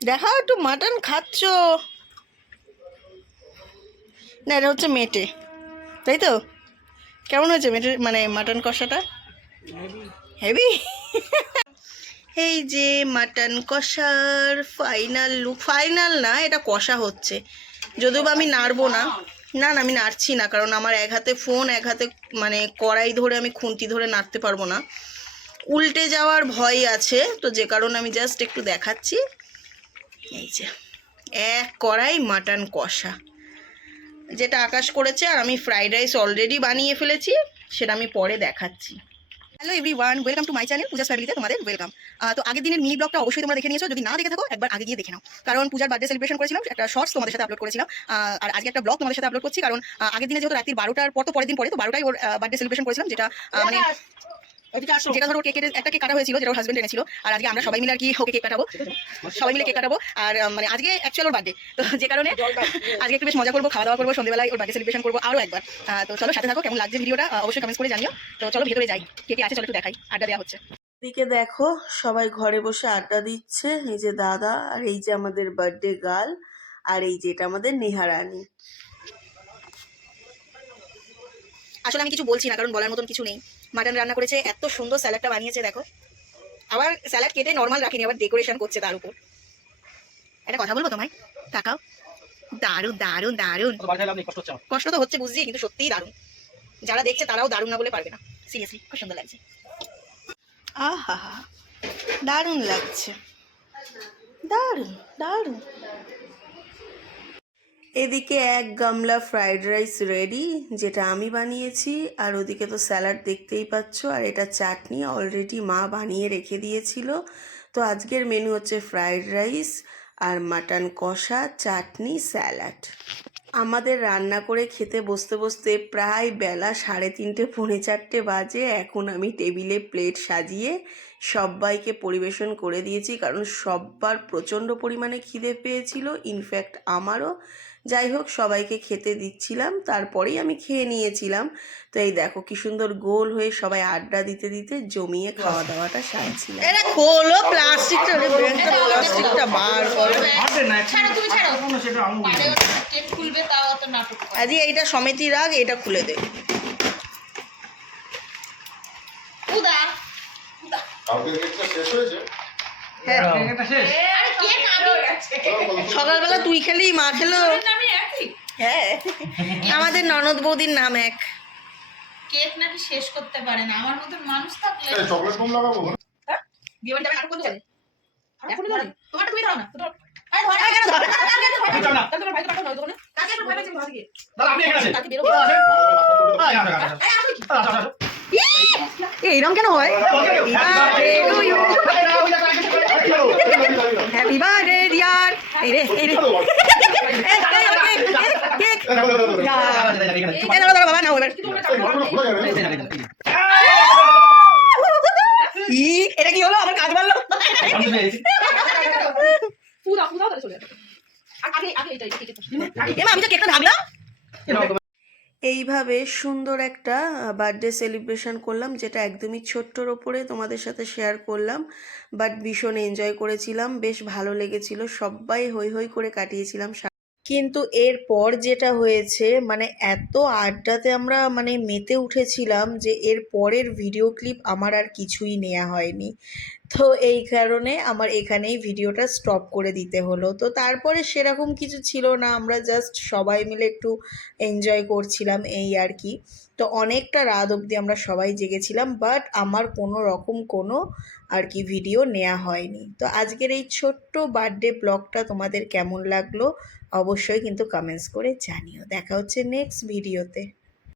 দেখাও একটু মাটন খাচ্ছ না, এটা হচ্ছে মেটে, তাই তো? কেমন হয়েছে মেটে মানে মাটন কষাটা? হেভি। এই যে মাটন কষার ফাইনাল লুক, ফাইনাল না, এটা কষা হচ্ছে, যদিও বা আমি নাড়বো না। না না, আমি নাড়ছি না, কারণ আমার এক হাতে ফোন, এক হাতে মানে কড়াই ধরে আমি খুন্তি ধরে নাড়তে পারবো না, উল্টে যাওয়ার ভয় আছে, তো যে কারণে আমি জাস্ট একটু দেখাচ্ছি। এই যে এক কড়াই মাটন কষা, যেটা আকাশ করেছে, আর আমি ফ্রাইড রাইস অলরেডি বানিয়ে ফেলেছি, সেটা আমি পরে দেখাচ্ছি। Hello everyone, welcome to my channel Puja's ফ্যামিলিতে তোমাদের ওয়েলকাম। তো আগের দিনের মিনি ব্লগটা অবশ্যই তোমরা দেখে নিয়েছো, যদি না দেখে থাকো একবার আগে গিয়ে দেখে নাও, কারণ পূজার বার্থডে সেলিব্রেশন করেছিলাম, একটা শর্টস তোমাদের সাথে আপলোড করেছিলাম, আর আজকে একটা ব্লগ তোমাদের সাথে আপলোড করছি, কারণ আগের দিনে যেহেতু রাত্রি 12টার পর, তো পরের দিন পরে, তো 12টায় ওর বার্থডে সেলিব্রেশন করেছিলাম, যেটা মানে যেটা ধরো কেকের একটা কেক কাটা হয়েছিল, যেটা ওর হাজবেন্ড এনেছিল, আর আজকে আমরা সবাই মিলে আর কি ওকে কেক কাটাবো, সবাই মিলে কেক কাটাবো, আর মানে আজকে অ্যাকচুয়াল ওর বার্থডে, তো যে কারণে আজকে একটু বেশ মজা করবো, খাওয়া দাওয়া করবো, সন্ধ্যেবেলায় ওর বার্থডে সেলিব্রেশন করবো আরও একবার। তো চলো সাথে থাকো, কেমন লাগছে ভিডিওটা অবশ্যই কমেন্টস করে জানিও। তো চলো ভেতরে যাই, কে কে আছে চলো একটু দেখাই, আড্ডা দেওয়া হচ্ছে। দিকে দেখো সবাই ঘরে বসে আড্ডা দিচ্ছে, এই যে দাদা, আর এই যে আমাদের বার্থডে গার্ল, আর এই যে এটা আমাদের নেহা রানী। আসলে আমি কিছু বলছি না, কারণ বলার মতন কিছু নেই। মাটন রান্না করেছে, এত সুন্দর স্যালাডটা বানিয়েছে দেখো, আবার স্যালাড কেটে নর্মাল রাখিনি, আবার ডেকোরেশন করছে তার উপর। একটা কথা বলবো তোমায়, তাকাও, দারুণ দারুণ দারুণ। কষ্ট তো হচ্ছে বুঝছি, কিন্তু সত্যিই দারুণ, যারা দেখছে তারাও দারুণ না বলে পারবে না, সিরিয়াসলি খুব সুন্দর লাগছে। আহা, দারুণ লাগছে, দারুণ দারুণ। এদিকে এক গামলা ফ্রাইড রাইস রেডি, যেটা আমি বানিয়েছি, আর ওদিকে তো স্যালাড দেখতেই পাচ্ছ, আর এটা চাটনি অলরেডি মা বানিয়ে রেখে দিয়েছিল। তো আজকের মেনু হচ্ছে ফ্রাইড রাইস আর মাটন কষা, চাটনি, স্যালাড। আমাদের রান্না করে খেতে বসতে বসতে প্রায় বেলা 3:30 পৌনে 4টে বাজে। এখন আমি টেবিলে প্লেট সাজিয়ে সবাইকে পরিবেশন করে দিয়েছি, কারণ সবার প্রচণ্ড পরিমাণে খিদে পেয়েছিল, ইনফ্যাক্ট আমারও। যাই হোক, সবাইকে খেতে দিচ্ছিলাম, তারপরেই আমি খেয়ে নিয়েছিলাম। তো এই দেখো কি সুন্দর গোল হয়ে সবাই আড্ডা দিতে দিতে জমিয়ে খাওয়া দাওয়াটা সারছিলাম। এটা খোলো প্লাস্টিকটা, প্লাস্টিকটা বার করো। আজকে এইটা সমিতি রাখ, এটা খুলে দে। সকালবেলা তুই খেলি, মা খেলো, হ্যাঁ আমাদের ননদ বৌদির নাম এক। কেক নাকি শেষ করতে পারে না, আমার মতন মানুষ থাকলে চকলেট কম লাগাবো। বিয়ে বাড়িতে আটক করতে পারে। তোমারটা তুমি দাও না, তোমার এইরকম কেন হয়? Happy birthday dear. এই রে এই রে, বাবা নাও এবার। এটা কি হলো, আমার কাজ বাড়লো। আমি তো কেকটা ঢাকলাম। এইভাবে সুন্দর একটা বার্থডে সেলিব্রেশন করলাম, যেটা একদমই ছোট্টর ওপরে তোমাদের সাথে শেয়ার করলাম, বাট ভীষণ এনজয় করেছিলাম, বেশ ভালো লেগেছিল, সবাই হই হই করে কাটিয়েছিলাম। কিন্তু এরপর যেটা হয়েছে, মানে এত আড্ডাতে আমরা মানে মেতে উঠেছিলাম, যে এর পরের ভিডিও ক্লিপ আমার আর কিছুই নেওয়া হয়নি। তো এই কারণে আমার এখানেই ভিডিওটা স্টপ করে দিতে হলো। তো তারপরে সেরকম কিছু ছিল না, আমরা জাস্ট সবাই মিলে একটু এনজয় করছিলাম, এই আর কি। তো অনেকটা রাত অবধি আমরা সবাই জেগেছিলাম, বাট আমার কোনো রকম কোনো আর কি ভিডিও নেওয়া হয়নি। তো আজকের এই ছোট্ট বার্থডে ব্লগটা তোমাদের কেমন লাগলো অবশ্যই কিন্তু কমেন্টস করে জানিও। দেখা হচ্ছে নেক্সট ভিডিওতে।